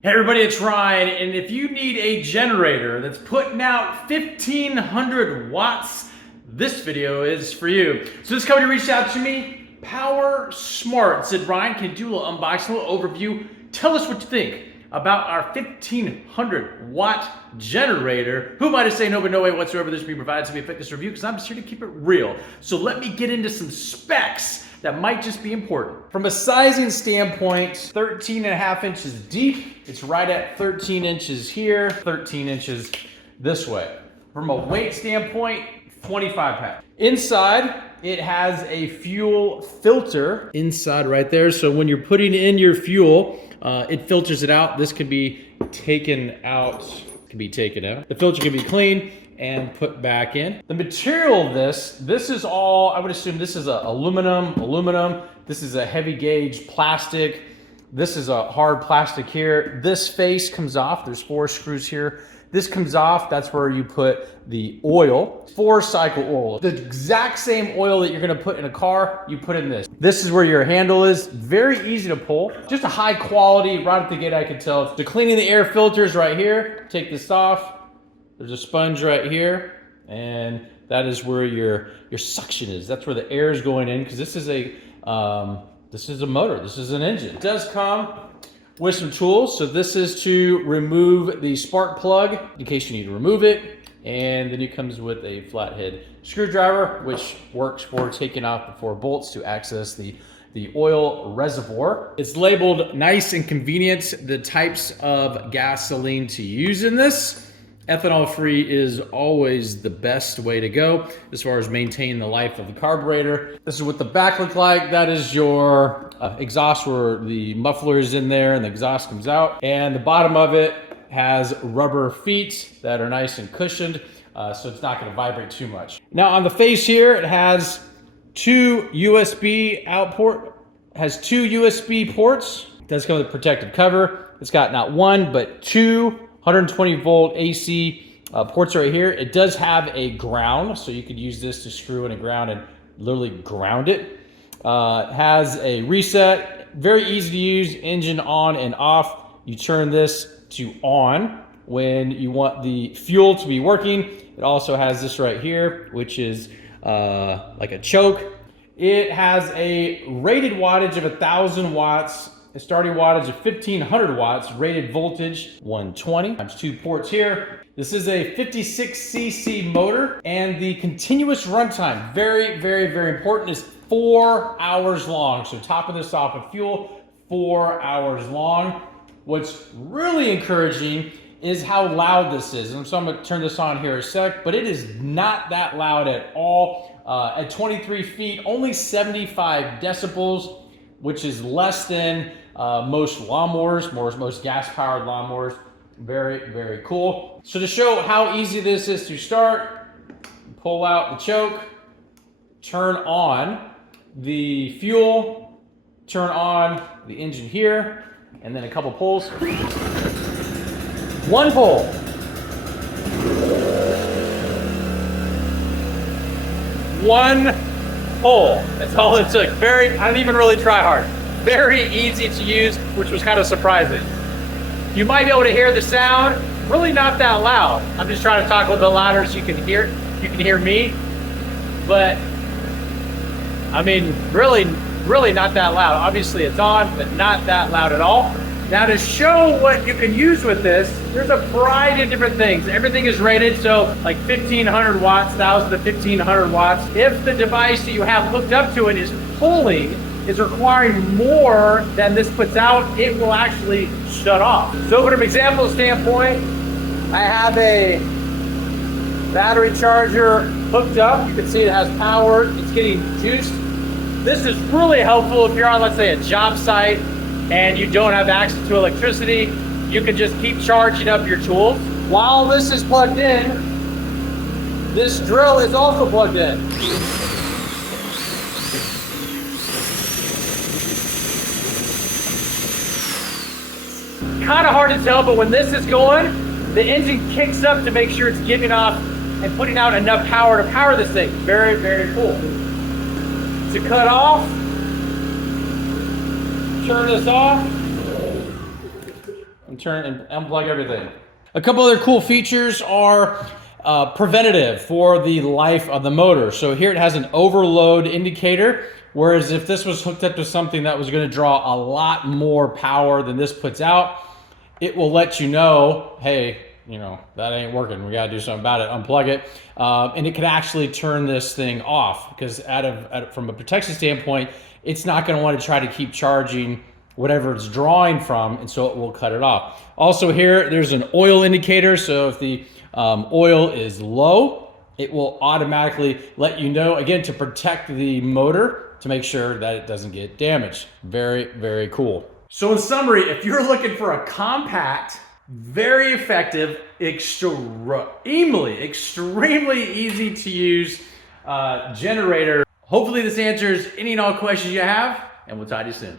Hey everybody, it's Ryan, and if you need a generator that's putting out 1500 watts, this video is for you. So this company reached out to me, Power Smart, said, Ryan, can you do a little unboxing, a little overview? Tell us what you think about our 1500 watt generator. Who am I to say no, but no way whatsoever this will be provided to me affect this review, because I'm just here to keep it real. So let me get into some specs that might just be important. From a sizing standpoint, 13.5 inches deep. It's right at 13 inches here, 13 inches this way. From a weight standpoint, 25 pounds. Inside, it has a fuel filter inside right there. So when you're putting in your fuel, it filters it out. This can be taken out. The filter can be cleaned and put back in. The material of this is all, I would assume this is a aluminum. This is a heavy gauge plastic. This is a hard plastic here. This face comes off. There's 4 screws here. This comes off. That's where you put the oil. 4-cycle oil. The exact same oil that you're gonna put in a car, you put in this. This is where your handle is. Very easy to pull. Just a high quality, right at the gate I could tell. The cleaning the air filters right here. Take this off. There's a sponge right here, and that is where your suction is. That's where the air is going in, because this is a motor. This is an engine. It does come with some tools. So this is to remove the spark plug in case you need to remove it, and then it comes with a flathead screwdriver, which works for taking off the 4 bolts to access the oil reservoir. It's labeled nice and convenient, the types of gasoline to use in this. Ethanol free is always the best way to go as far as maintaining the life of the carburetor. This is what the back looks like. That is your exhaust, where the muffler is in there and the exhaust comes out. And the bottom of it has rubber feet that are nice and cushioned, so it's not gonna vibrate too much. Now on the face here, it has 2 USB ports. It does come with a protective cover. It's got not 1, but 2 120 volt AC ports right here. It does have a ground, so you could use this to screw in a ground and literally ground it. It has a reset, very easy to use, engine on and off. You turn this to on when you want the fuel to be working. It also has this right here, which is like a choke. It has a rated wattage of 1,000 watts. A starting wattage of 1500 watts, rated voltage 120 times 2 ports here. This is a 56cc motor, and the continuous runtime, very, very, very important, is 4 hours long. So topping this off of fuel, 4 hours long. What's really encouraging is how loud this is. And so I'm gonna turn this on here in a sec, but it is not that loud at all. At 23 feet, only 75 decibels, which is less than most lawnmowers, most gas-powered lawnmowers. Very, very cool. So to show how easy this is to start, pull out the choke, turn on the fuel, turn on the engine here, and then a couple pulls. 1 pull. 1 pull. That's all it took. I didn't even really try hard. Very easy to use, which was kind of surprising. You might be able to hear the sound. Really not that loud. I'm just trying to talk a little bit louder so you can hear me. But I mean, really not that loud. Obviously it's on, but not that loud at all. Now to show what you can use with this, there's a variety of different things. Everything is rated, so like 1500 watts, 1000 to 1500 watts. If the device that you have hooked up to it is requiring more than this puts out, it will actually shut off. So from an example standpoint, I have a battery charger hooked up. You can see it has power, it's getting juiced. This is really helpful if you're on, let's say, a job site and you don't have access to electricity. You can just keep charging up your tools. While this is plugged in, this drill is also plugged in. Kind of hard to tell, but when this is going, the engine kicks up to make sure it's giving off and putting out enough power to power this thing. Very, very cool. To cut off, turn this off, and and turn and unplug everything. A couple other cool features are preventative for the life of the motor. So here it has an overload indicator, whereas if this was hooked up to something that was going to draw a lot more power than this puts out, it will let you know, hey, you know, that ain't working. We got to do something about it. Unplug it. And it can actually turn this thing off, because from a protection standpoint, it's not going to want to try to keep charging whatever it's drawing from, and so it will cut it off. Also here, there's an oil indicator. So if the oil is low, it will automatically let you know, again, to protect the motor, to make sure that it doesn't get damaged. Very, very cool. So in summary, if you're looking for a compact, very effective, extremely easy to use generator, hopefully this answers any and all questions you have, and we'll talk to you soon.